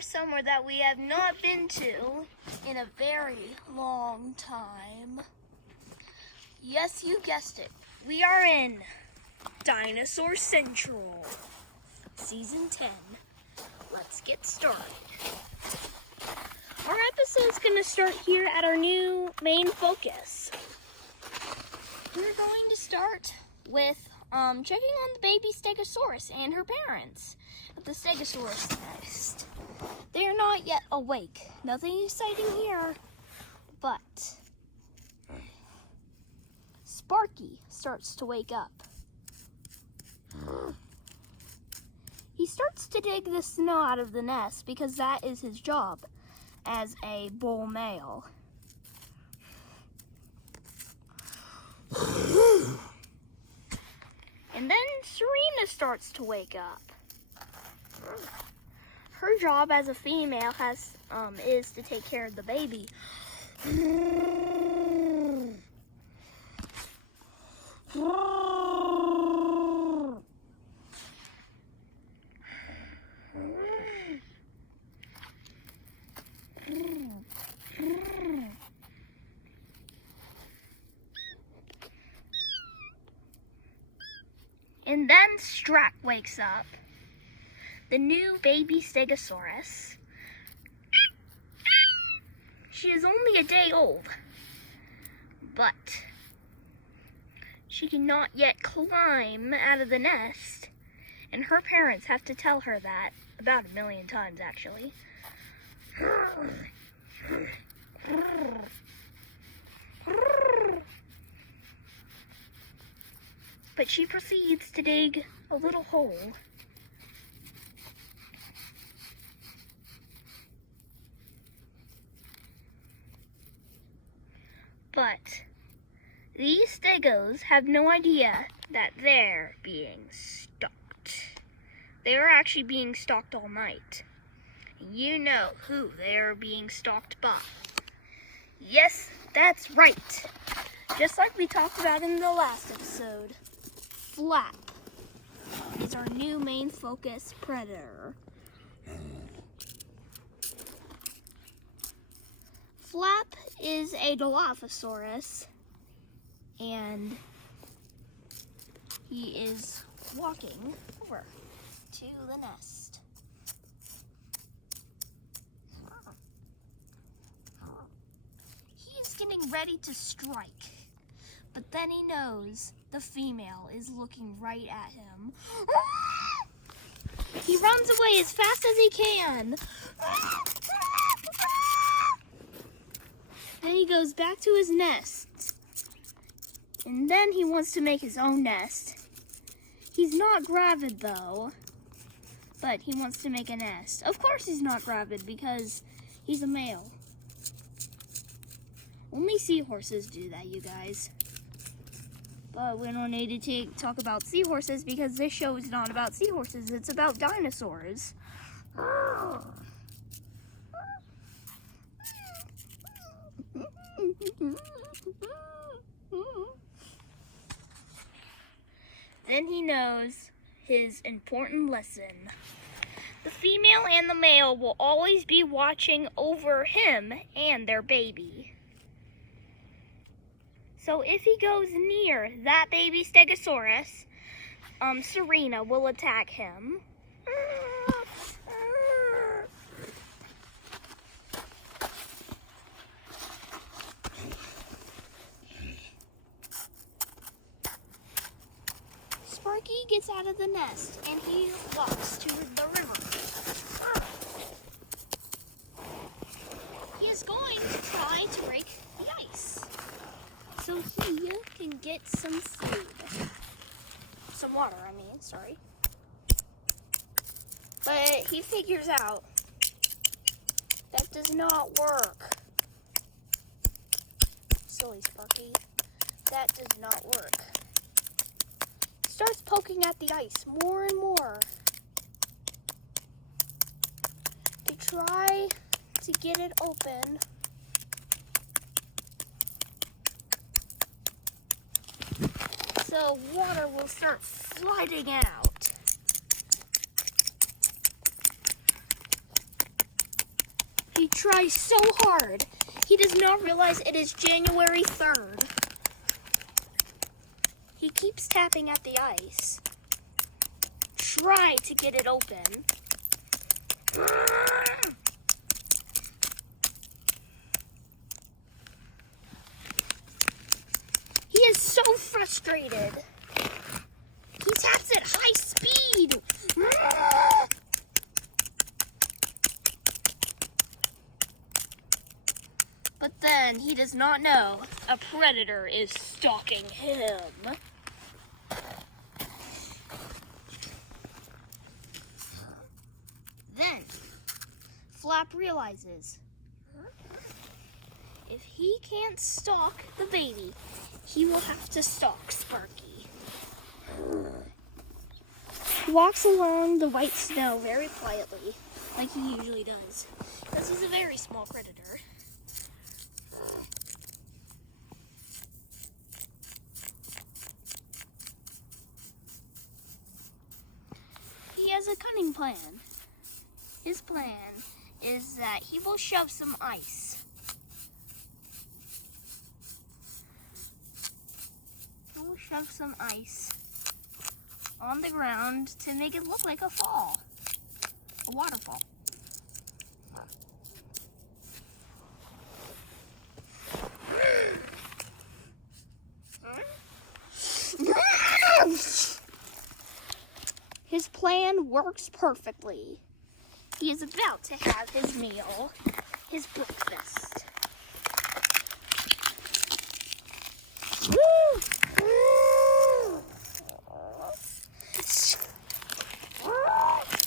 are somewhere that we have not been to in a very long time. Yes, you guessed it. We are in Dinosaur Central, Season 10. Let's get started. Our episode's going to start here at our new main focus. We're going to start with checking on the baby Stegosaurus and her parents at the Stegosaurus nest. They are not yet awake. Nothing exciting here, but Sparky starts to wake up. He starts to dig the snow out of the nest because that is his job as a bull male. And then Serena starts to wake up. Her job as a female is to take care of the baby. And then Strat wakes up, the new baby Stegosaurus. She is only a day old, but she cannot yet climb out of the nest, and her parents have to tell her that about 1 million times, actually. But she proceeds to dig a little hole. But these Stegos have no idea that they're being stalked. They are actually being stalked all night. You know who they are being stalked by. Yes, that's right. Just like we talked about in the last episode. Flap is our new main focus predator. Flap is a Dilophosaurus, and he is walking over to the nest. He is getting ready to strike, but then he knows the female is looking right at him. He runs away as fast as he can. Then he goes back to his nest. And then he wants to make his own nest. He's not gravid though, but he wants to make a nest. Of course he's not gravid because he's a male. Only seahorses do that, you guys. But we don't need to talk about seahorses because this show is not about seahorses, it's about dinosaurs. Then he knows his important lesson. The female and the male will always be watching over him and their baby. So if he goes near that baby Stegosaurus, Serena will attack him. Sparky gets out of the nest and he walks to the river. He is going to try to break the ice, so he can get some food. Some water, sorry. But he figures out that does not work. Silly Sparky. That does not work. Starts poking at the ice more and more to try to get it open. So water will start flooding out. tries so hard. He does not realize it is January 3rd. He keeps tapping at the ice. Try to get it open. He is so frustrated. He taps at high speed. But then he does not know a predator is stalking him. Then Flap realizes if he can't stalk the baby, he will have to stalk Sparky. He walks along the white snow very quietly, like he usually does, because he's a very small predator. He has a cunning plan. His plan is that he will shove some ice. He will shove some ice on the ground to make it look like a fall, a waterfall. His plan works perfectly. He is about to have his meal, his breakfast.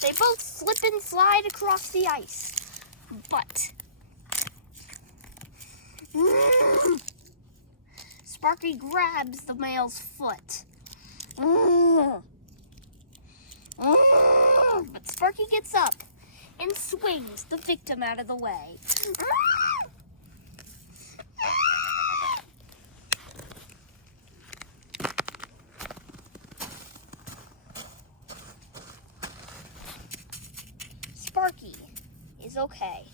They both slip and slide across the ice, but Sparky grabs the male's foot. But Sparky gets up and swings the victim out of the way. Sparky is okay.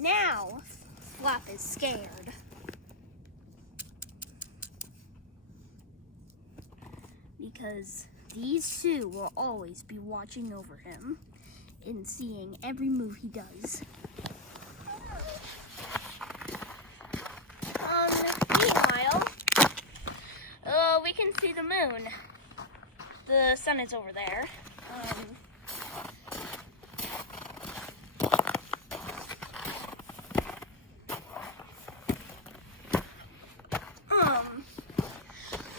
Now Flap is scared. Because these two will always be watching over him and seeing every move he does. Meanwhile, we can see the moon. The sun is over there.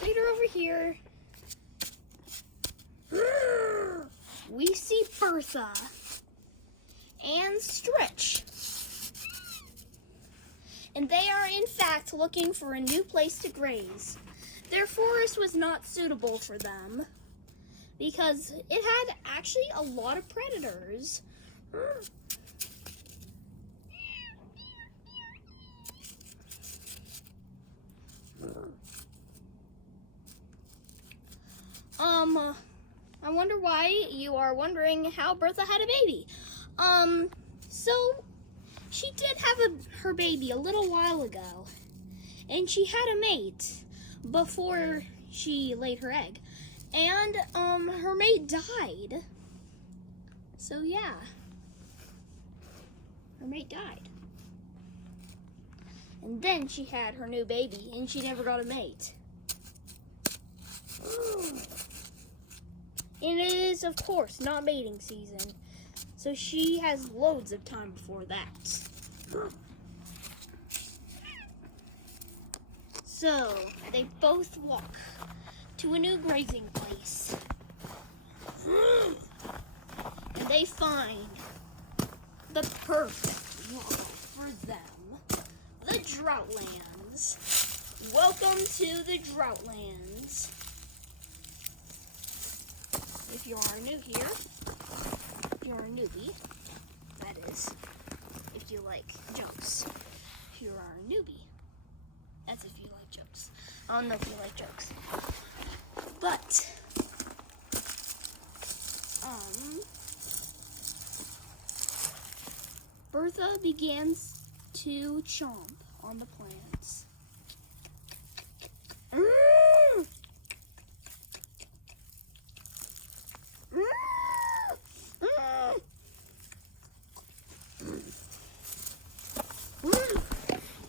Later over here, we see Bertha and Stretch. And they are in fact looking for a new place to graze. Their forest was not suitable for them because it had actually a lot of predators. I wonder why you are wondering how Bertha had a baby. So she did have her baby a little while ago, and she had a mate before she laid her egg, and her mate died. So yeah, her mate died, and then she had her new baby, and she never got a mate. And it is, of course, not mating season, so she has loads of time before that. So, they both walk to a new grazing place. And they find the perfect water for them. The Droughtlands. Welcome to the Droughtlands. If you are new here, if you you're a newbie. That is, if you like jokes. If you are a newbie. That's if you like jokes. I don't know if you like jokes. But, Bertha begins to chomp on the plants.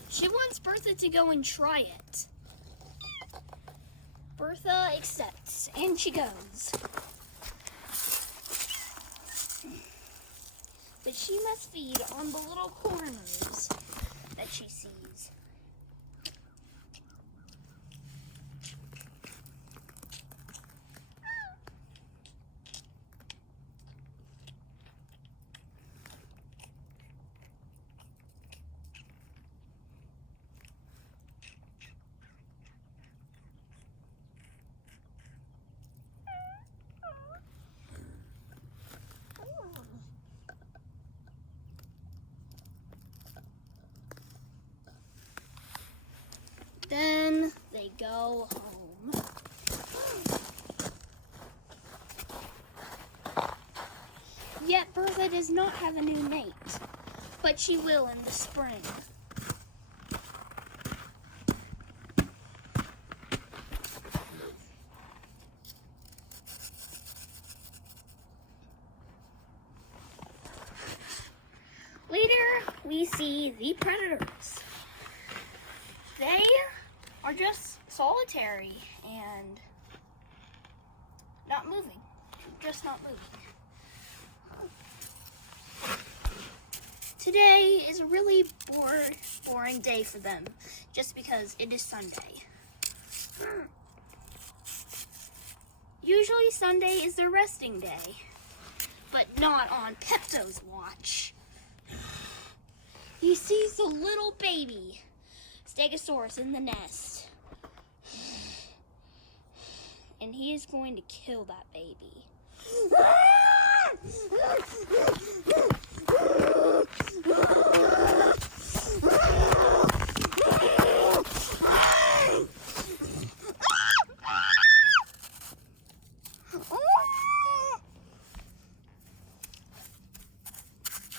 She wants Bertha to go and try it. Bertha accepts, and she goes. But she must feed on the little corners that she sees. Then they go home. Yet Bertha does not have a new mate, but she will in the spring. Later, we see the predators. They are just solitary and not moving. Just not moving. Today is a really boring day for them, just because it is Sunday. Usually Sunday is their resting day, but not on Pepto's watch. He sees the little baby Stegosaurus in the nest, and he is going to kill that baby.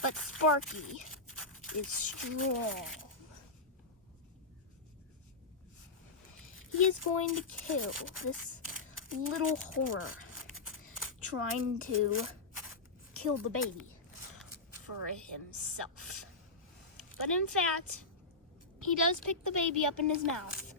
But Sparky is strong. He is going to kill this little horror trying to kill the baby for himself. But in fact, he does pick the baby up in his mouth.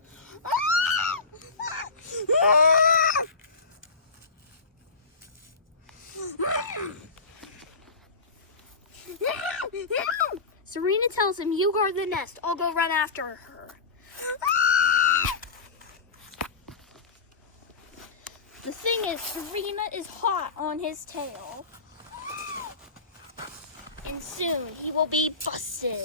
Serena tells him, "You guard the nest, I'll go run after her." The thing is, Serena is hot on his tail. And soon he will be busted.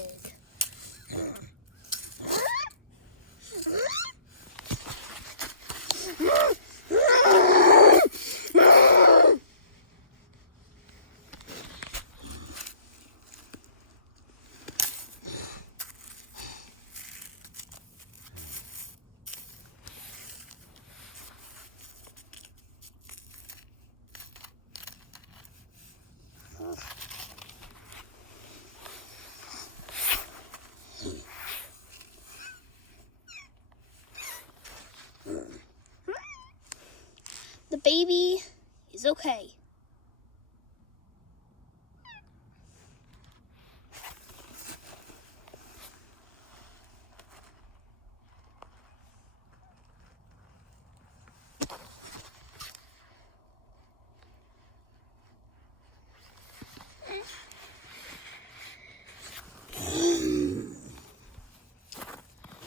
The baby is okay.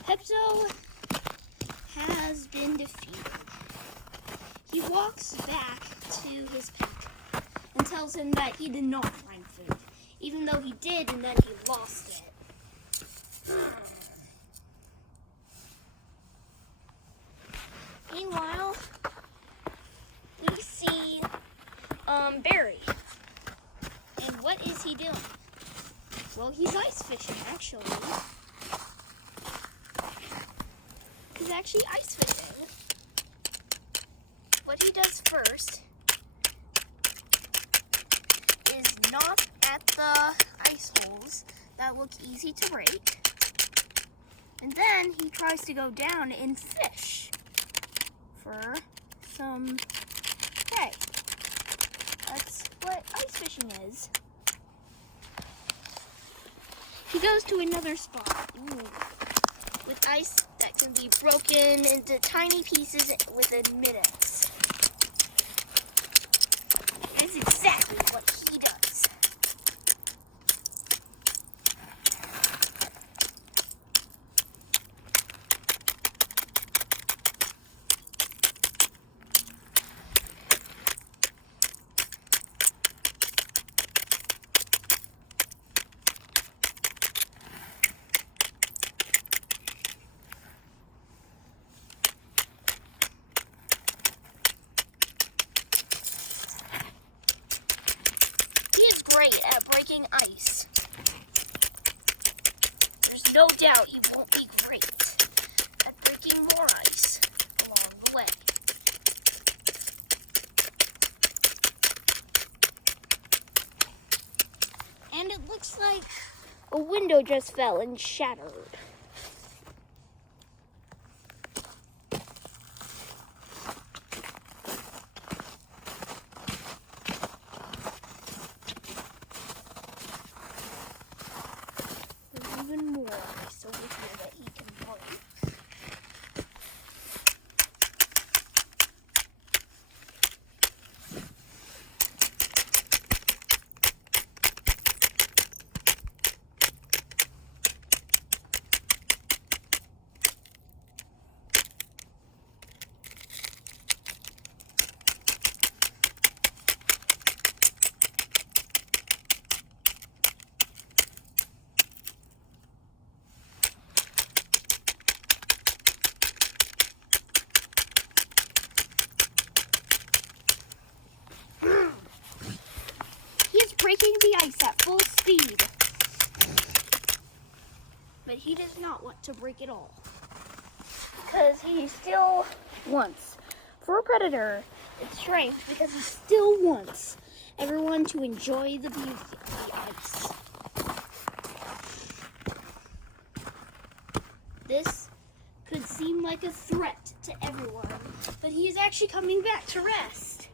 Pepto has been defeated. He walks back to his pack and tells him that he did not find food, even though he did and then he lost it. Meanwhile, we see Barry. what is he doing? Well, he's ice fishing, actually. He's actually ice fishing. What he does first is knock at the ice holes that look easy to break. And then he tries to go down and fish for some prey. That's what ice fishing is. He goes to another spot with ice that can be broken into tiny pieces within minutes. That's exactly what he does. He is great at breaking ice. There's no doubt he won't be great at breaking more ice along the way. And it looks like a window just fell and shattered. Even more ice over here that he can break. Breaking the ice at full speed. But he does not want to break it all. Because he still wants, for a predator, it's strange because he still wants everyone to enjoy the beauty of the ice. This could seem like a threat to everyone, but he is actually coming back to rest.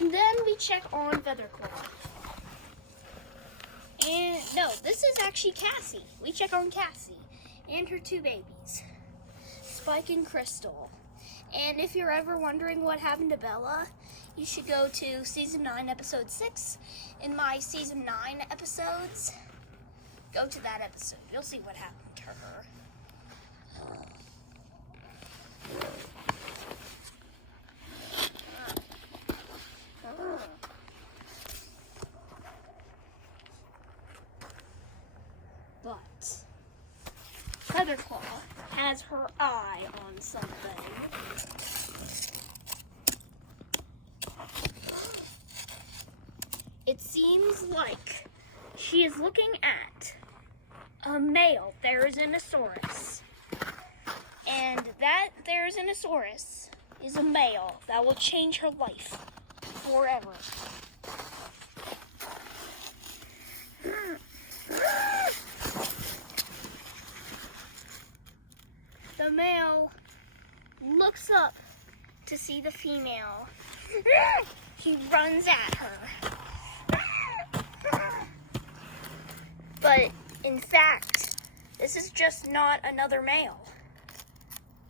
And then we check on Featherclaw. And no, this is actually Cassie. We check on Cassie and her two babies, Spike and Crystal. And if you're ever wondering what happened to Bella, you should go to season 9, episode 6. In my season 9 episodes, go to that episode. You'll see what happened to her. But Featherclaw has her eye on something. It seems like she is looking at a male Therizinosaurus. And that Therizinosaurus is a male that will change her life forever. The male looks up to see the female. He runs at her. But in fact, this is just not another male.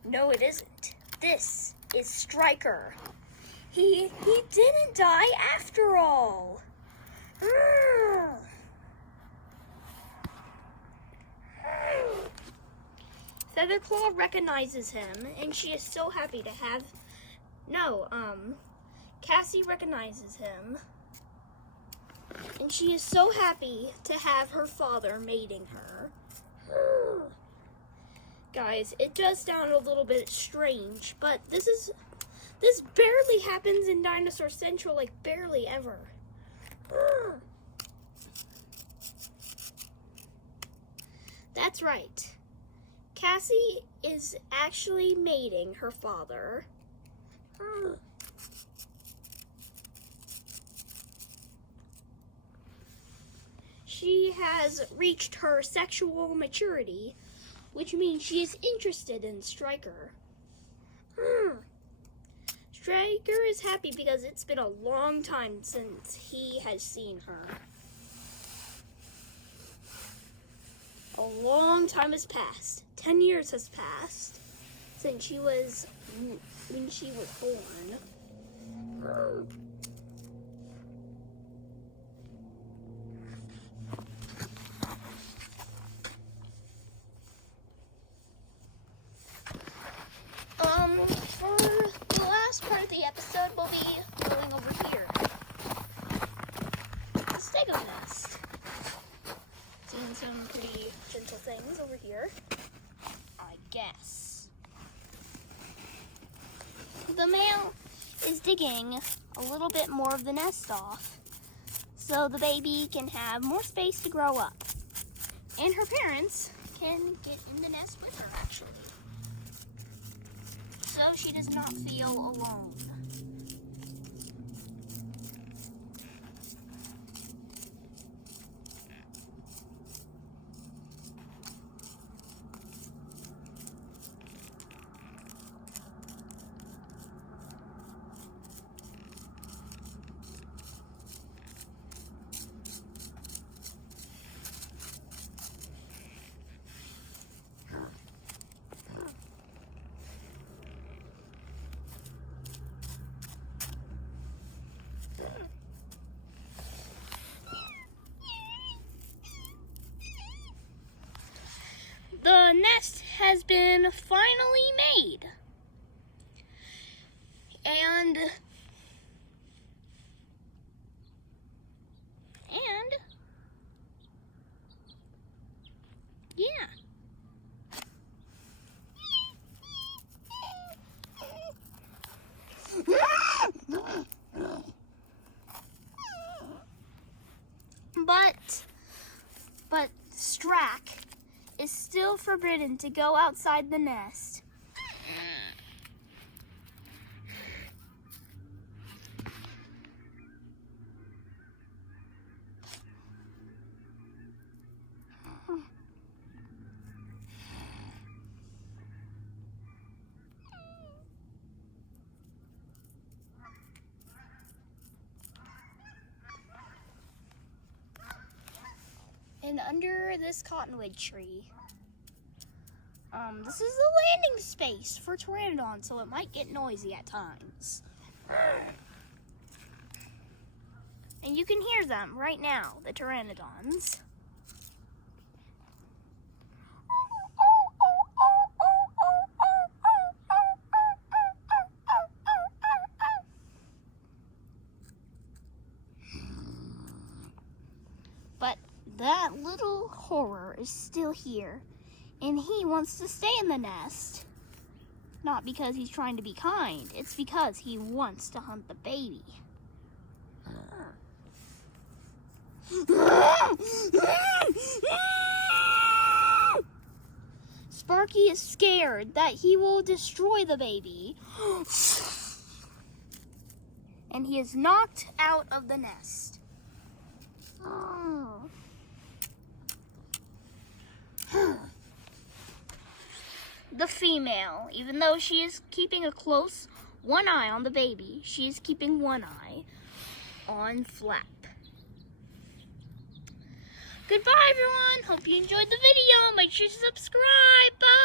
No, it isn't. This is Striker. He didn't die after all. Featherclaw recognizes him, and she is so happy to have... Cassie recognizes him, and she is so happy to have her father mating her. Guys, it does sound a little bit strange, but this is This barely happens in Dinosaur Central, like barely ever. That's right. Cassie is actually mating her father. She has reached her sexual maturity, which means she is interested in Striker. Striker is happy because it's been a long time since he has seen her. A long time has passed. 10 years has passed since she was when she was born. For the last part of the episode, we'll be going over here. The Stego nest. Seeing some pretty gentle things over here, I guess. The male is digging a little bit more of the nest off so the baby can have more space to grow up. And her parents can get in the nest with her, actually. So she does not feel alone. The nest has been finally made. And yeah. But Strack is still forbidden to go outside the nest. And under this cottonwood tree, this is the landing space for pteranodons, so it might get noisy at times. And you can hear them right now, the pteranodons. But that little horror is still here, and he wants to stay in the nest. Not because he's trying to be kind, it's because he wants to hunt the baby. Sparky is scared that he will destroy the baby, and he is knocked out of the nest. The female, even though she is keeping a close one eye on the baby, she is keeping one eye on Flap. Goodbye, everyone. Hope you enjoyed the video. Make sure to subscribe. Bye.